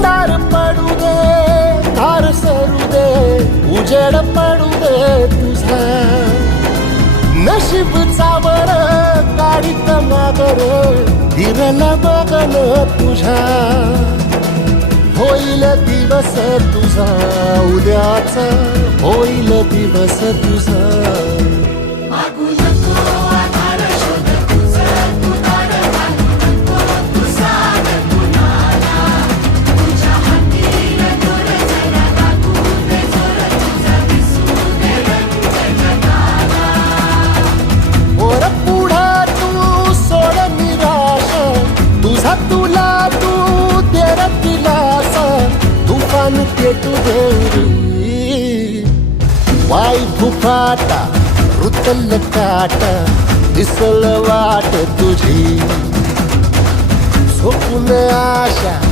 अंधार पडू दे, धार सरू दे, उजेड पडू दे तुझा. नशीब चावर काढीत मागर, हिरल बघन तुझ्या. होईल दिवस तुझा उद्याचा, होईल दिवस तुझा. वर पुढं तू सोड निराश, तुझा तुला तू तेरा दिलासा. तुफान पेटू दे, वाई फुफाटा रुतल काटा, दिसल वाट तुझी. झोपून आशा